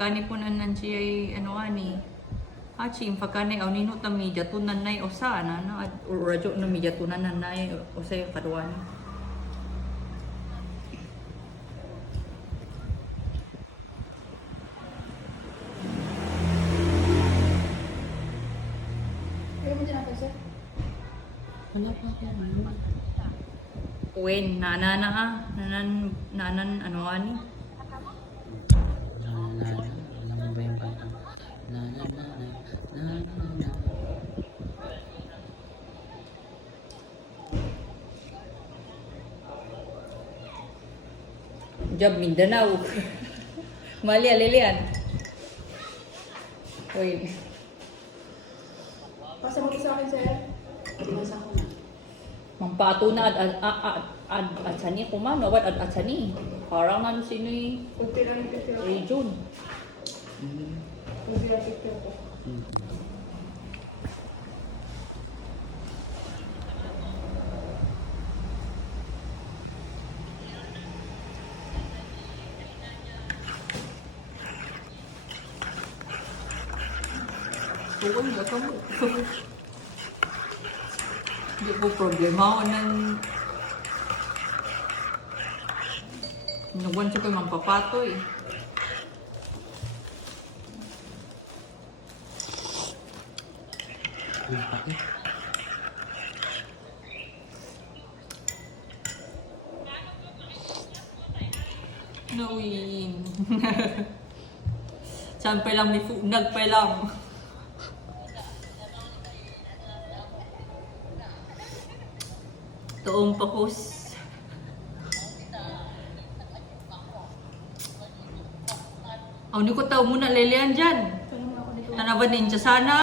Kani po nan siya ay ano ani. Hachim pagkani aw nino ta media tunan nay osana no at radyo na media tunan nay osay kaduan. Kaya mo dyan ako, sir? Wala pa ako naman. Uwen nanan ano ani. Alam mo ba yung kanta? Na. Job Mindanao. Mali alilian. Uy. Pasa mo to sa akin, sir. Basa ko na. Mampato na at sani kumano wat at sani. Parang nan sinoy Kunti lang yung picture ko. region. Kunti lang yung picture ko. Tukoy na ka mo. Hindi po problema ako ng nagwan siya ko yung mampapatoy. Yung pati. Nawin. Sampai lang ni Funag pa lang. Toong pakus. Aw, ni ko tao muna lelian dyan. Tanong ako dito. Tanaban ninja sana.